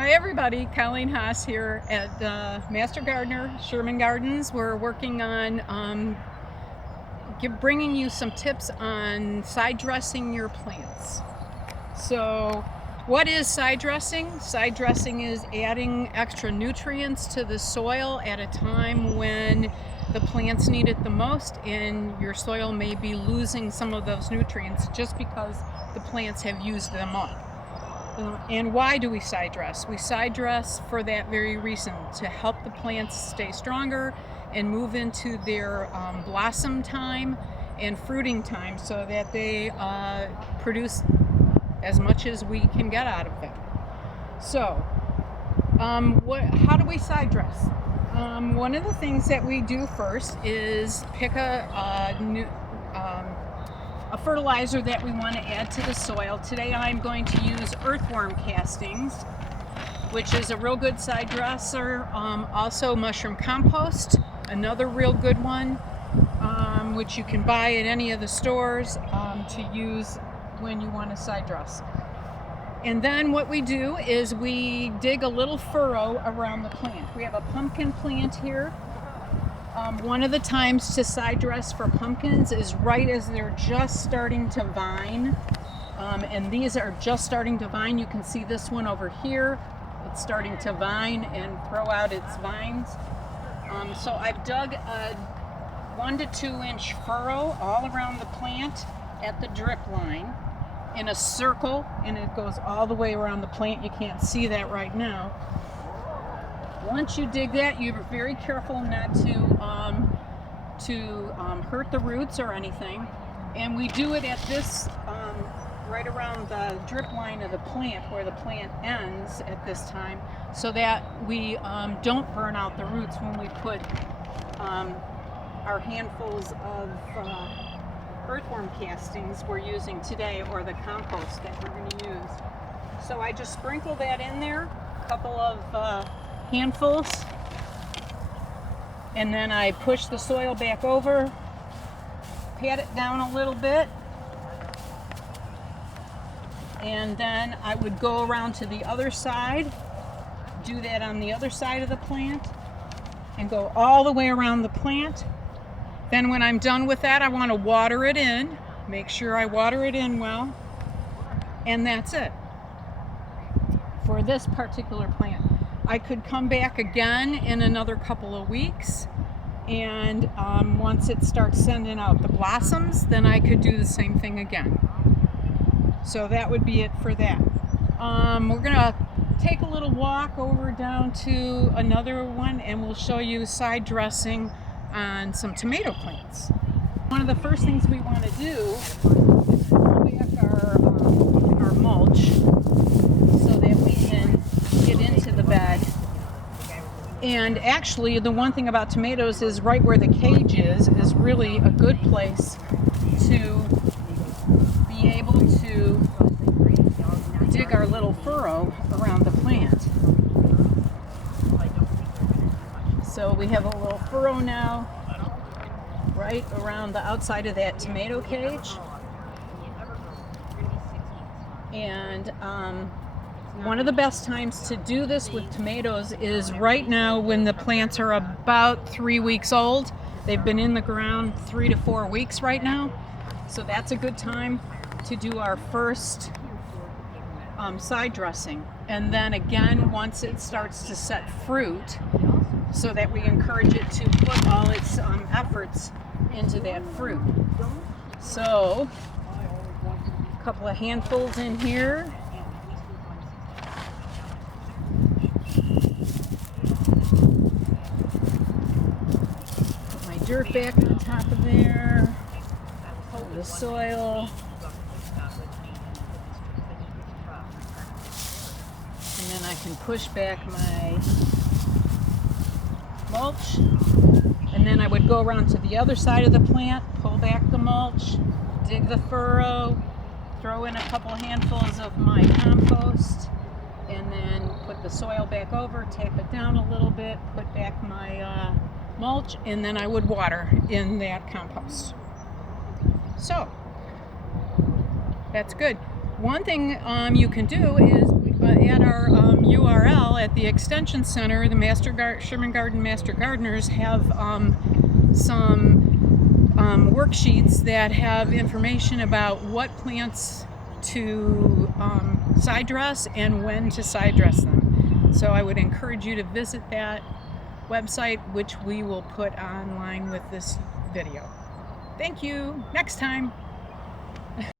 Hi everybody, Colleen Haas here at Master Gardener, Sherman Gardens. We're working on bringing you some tips on side dressing your plants. So what is side dressing? Side dressing is adding extra nutrients to the soil at a time when the plants need it the most, and your soil may be losing some of those nutrients just because the plants have used them up. And why do we side dress? We side dress for that very reason, to help the plants stay stronger and move into their blossom time and fruiting time, so that they produce as much as we can get out of them. So how do we side dress? One of the things that we do first is pick a fertilizer that we want to add to the soil. Today I'm going to use earthworm castings, which is a real good side dresser. Also mushroom compost, another real good one, which you can buy at any of the stores to use when you want to side dress. And then what we do is we dig a little furrow around the plant. We have a pumpkin plant here. One of the times to side dress for pumpkins is right as they're just starting to vine. And these are just starting to vine. You can see this one over here. It's starting to vine and throw out its vines. So I've dug a 1 to 2 inch furrow all around the plant at the drip line in a circle, and it goes all the way around the plant. You can't see that right now. Once you dig that, you're very careful not to hurt the roots or anything. And we do it at this, right around the drip line of the plant, where the plant ends at this time, so that we don't burn out the roots when we put our handfuls of earthworm castings we're using today, or the compost that we're going to use. So I just sprinkle that in there, a couple of handfuls, and then I push the soil back over, pat it down a little bit, and then I would go around to the other side, do that on the other side of the plant, and go all the way around the plant. Then when I'm done with that, I want to water it in, make sure I water it in well, and that's it for this particular plant. I could come back again in another couple of weeks, and once it starts sending out the blossoms, then I could do the same thing again. So that would be it for that. We're gonna take a little walk over down to another one, and we'll show you side dressing on some tomato plants. One of the first things we want to do is pull back our mulch so that we can get into the bed. And actually, the one thing about tomatoes is right where the cage is really a good place to be able to dig our little furrow around the plant. So we have a little furrow now right around the outside of that tomato cage. And one of the best times to do this with tomatoes is right now, when the plants are about 3 weeks old. They've been in the ground 3 to 4 weeks right now. So that's a good time to do our first side dressing. And then again, once it starts to set fruit, so that we encourage it to put all its efforts into that fruit. So a couple of handfuls in here. Put my dirt back on top of there. Hold the soil. And then I can push back my mulch, and then I would go around to the other side of the plant, pull back the mulch, dig the furrow, throw in a couple handfuls of my compost, and then put the soil back over, tap it down a little bit, put back my mulch, and then I would water in that compost. So that's good. One thing you can do is at our URL at the Extension Center, the Sherman Garden Master Gardeners have some worksheets that have information about what plants to side dress and when to side dress them. So I would encourage you to visit that website, which we will put online with this video. Thank you. Next time.